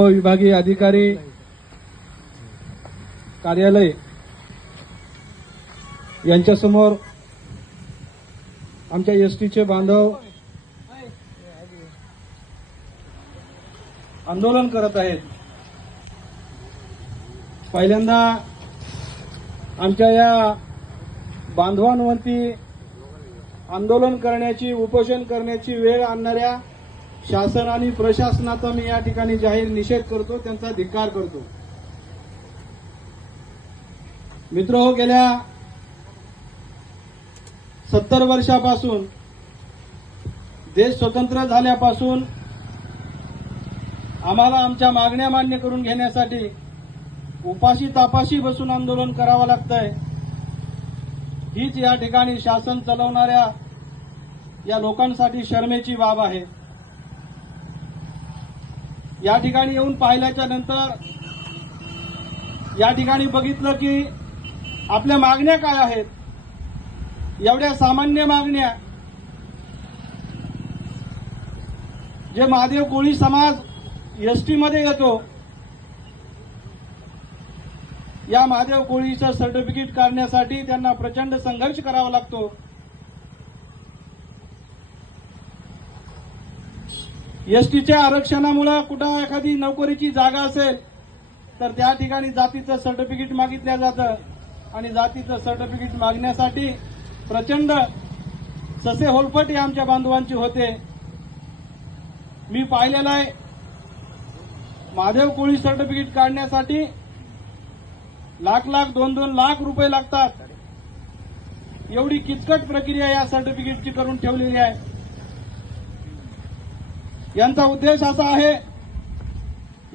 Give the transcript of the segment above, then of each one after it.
उपविभागीय अधिकारी कार्यालय यांच्यासमोर आमच्या एस टीचे बांधव आंदोलन करत आहेत. पहिल्यांदा आमच्या या बांधवांवरती आंदोलन करण्याची उपोषण करण्याची वेळ आणणाऱ्या शासन आणि प्रशासनाचा मी या ठिकाणी जाहीर निषेध करतो त्यांचा धिक्कार करतो. मित्र हो गेल्या सत्तर वर्षापासून देश स्वतंत्र झाल्यापासून आम्हाला आमच्या मागण्या मान्य करून घेण्यासाठी उपाशी तापाशी बसून आंदोलन करावं लागतंय. हीच या ठिकाणी शासन चालवणाऱ्या या लोकांसाठी शर्मेची बाब आहे. या ठिकाणी येऊन पाहिल्याच्या नंतर या ठिकाणी बघितलं की आपल्या मागण्या काय आहेत? एवढ्या सामान्य मागण्या. जे महादेव कोळी समाज एसटीमध्ये येतो या महादेव कोळीचं सर्टिफिकेट काढण्यासाठी त्यांना प्रचंड संघर्ष करावा लागतो. एसटीच्या आरक्षणामुळे कुठं एखादी नोकरीची जागा असेल तर त्या ठिकाणी जातीचं सर्टिफिकेट मागितलं जातं. आणि जातीचं सर्टिफिकेट मागण्यासाठी प्रचंड ससे होलपट हे आमच्या बांधवांचे होते. मी पाहिलेलं आहे महादेव कोळी सर्टिफिकेट काढण्यासाठी लाख लाख दोन दोन लाख रुपये लागतात. एवढी किचकट प्रक्रिया या सर्टिफिकेटची करून ठेवलेली आहे. यांचा उद्देश असा आहे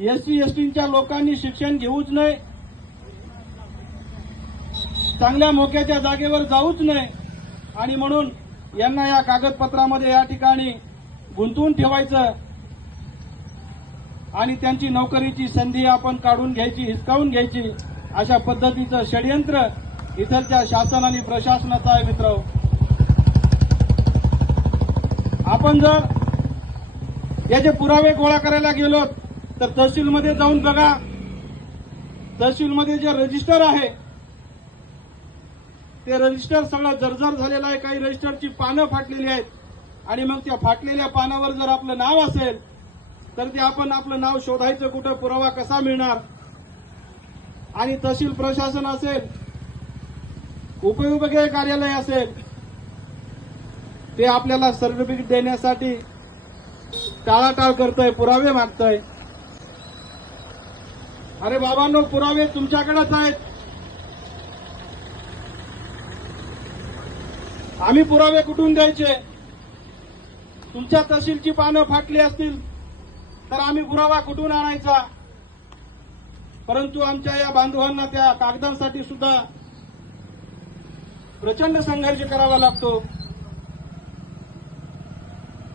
एससी एसटीच्या लोकांनी शिक्षण घेऊच नये चांगल्या मोक्याच्या जागेवर जाऊच नये आणि म्हणून यांना या कागदपत्रामध्ये या ठिकाणी गुंतवून ठेवायचं आणि त्यांची नोकरीची संधी आपण काढून घ्यायची हिसकावून घ्यायची अशा पद्धतीचं षडयंत्र इथलच्या शासन आणि प्रशासनाचं आहे मित्र आपण जर याचे पुरावे गोळा करायला गेलो तर तहसीलमध्ये जाऊन बघा. तहसीलमध्ये जे रजिस्टर आहे ते रजिस्टर सगळं जर्जर झालेलं आहे. काही रजिस्टरची पानं फाटलेली आहेत. आणि मग त्या फाटलेल्या पानावर जर आपलं नाव असेल तर ते आपण आपलं नाव शोधायचं कुठं पुरावा कसा मिळणार? आणि तहसील प्रशासन असेल उपविभागीय कार्यालय असेल ते आपल्याला सर्टिफिकेट देण्यासाठी टाळाटाळ करतोय पुरावे मागतोय. अरे बाबांनो पुरावे तुमच्याकडेच आहेत. आम्ही पुरावे कुठून द्यायचे? तुमच्या तहसीलची पानं फाटली असतील तर आम्ही पुरावा कुठून आणायचा? परंतु आमच्या या बांधवांना त्या कागदांसाठी सुद्धा प्रचंड संघर्ष करावा लागतो.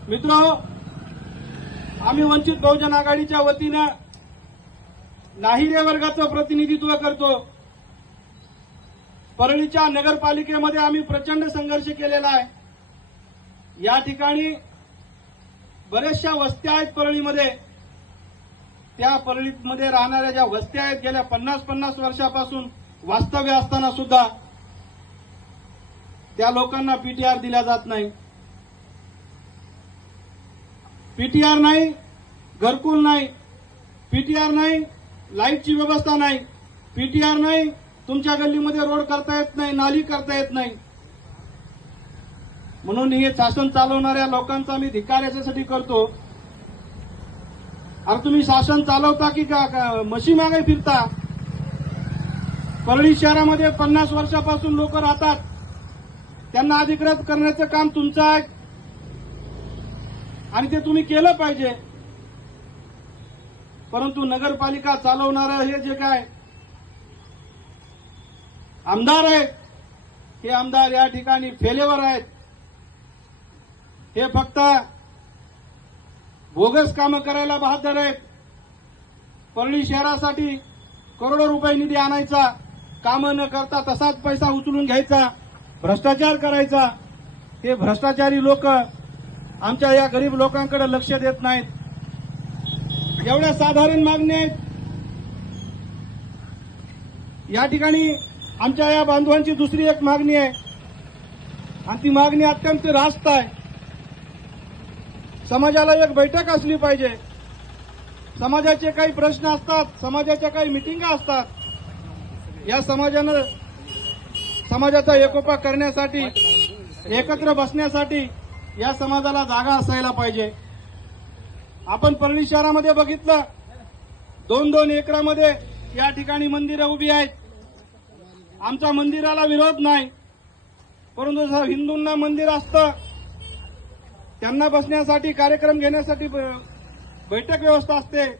मित्र आम्ही वंचित बहुजन आघाडीच्या वतीनं नाहिरे वर्गाचं प्रतिनिधित्व करतो. परळीच्या नगरपालिकेमध्ये आम्ही प्रचंड संघर्ष केलेला आहे. या ठिकाणी बऱ्याचशा वस्त्या आहेत परळीमध्ये. त्या परळीमध्ये राहणाऱ्या ज्या वस्त्या आहेत गेल्या पन्नास पन्नास वर्षापासून वास्तव्य असताना सुद्धा त्या लोकांना पीटीआर दिला जात नाही. पीटीआर नाही घरकुल नाही पीटीआर नाही लाईटची व्यवस्था नाही. पीटीआर नाही तुमच्या गल्लीमध्ये रोड करता येत नाही नाली करता येत नाही. म्हणून हे शासन चालवणाऱ्या लोकांचा मी धिक्कार याच्यासाठी करतो. अरे तुम्ही शासन चालवता की का? का- मागे फिरता? परळी शहरामध्ये पन्नास वर्षापासून लोक राहतात. त्यांना अधिकृत करण्याचं काम तुमचं आहे. आणि ते तुम्ही केलं पाहिजे. परंतु नगरपालिका चालवणारं हे जे काय आमदार आहेत हे आमदार या ठिकाणी फेलेवर आहेत. हे फक्त बोगस कामं करायला बहादर आहेत. परळी शहरासाठी करोडो रुपये निधी आणायचा कामं न करता तसाच पैसा उचलून घ्यायचा भ्रष्टाचार करायचा. हे भ्रष्टाचारी लोक आमच्या या गरीब लोकांकडे लक्ष देत नाहीत. एवढ्या साधारण मागण्या आहेत. या ठिकाणी आमच्या या बांधवांची दुसरी एक मागणी आहे. आणि ती मागणी अत्यंत रास्त आहे. समाजाला एक बैठक असली पाहिजे. समाजाचे काही प्रश्न असतात समाजाच्या काही मिटिंगा असतात. या समाजानं समाजाचा एकोपा करण्यासाठी एकत्र बसण्यासाठी या समाजाला जागा असायला पाहिजे. आपण परळी शहरामध्ये बघितलं. दोन दोन एकरामध्ये या ठिकाणी मंदिरं उभी आहेत. आमच्या मंदिराला विरोध नाही. परंतु जसं हिंदूंना मंदिर असतं त्यांना बसण्यासाठी कार्यक्रम घेण्यासाठी ब- बैठक व्यवस्था असते.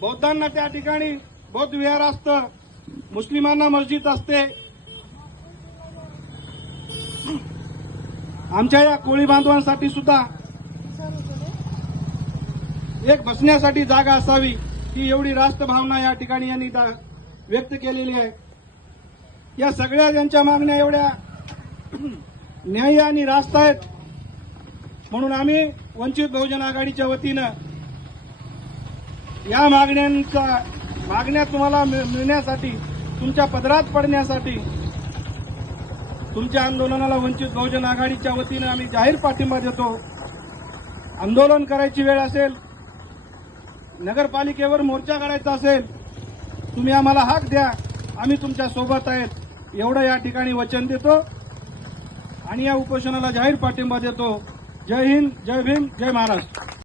बौद्धांना त्या ठिकाणी बौद्ध विहार असतं मुस्लिमांना मस्जिद असते. आमच्या या कोळी बांधवांसाठी सुद्धा एक बसण्यासाठी जागा असावी ही एवढी राष्ट्रभावना या ठिकाणी यांनी व्यक्त केलेली आहे. या सगळ्या ज्यांच्या मागण्या एवढ्या न्याय्य आणि रास्त आहेत म्हणून आम्ही वंचित बहुजन आघाडीच्या वतीनं या मागण्यांचा मागण्या तुम्हाला मिळ- मिळण्यासाठी तुमच्या पदरात पडण्यासाठी तुमच्या आंदोलनाला वंचित बहुजन आघाडीच्या वतीनं आम्ही जाहीर पाठिंबा देतो. आंदोलन करायची वेळ असेल नगरपालिकेवर मोर्चा काढायचा असेल तुम्ही आम्हाला हाक द्या आम्ही तुमच्यासोबत आहेत. एवढं या ठिकाणी वचन देतो आणि या उपोषणाला जाहीर पाठिंबा देतो. जय हिंद जय भीम जय महाराष्ट्र.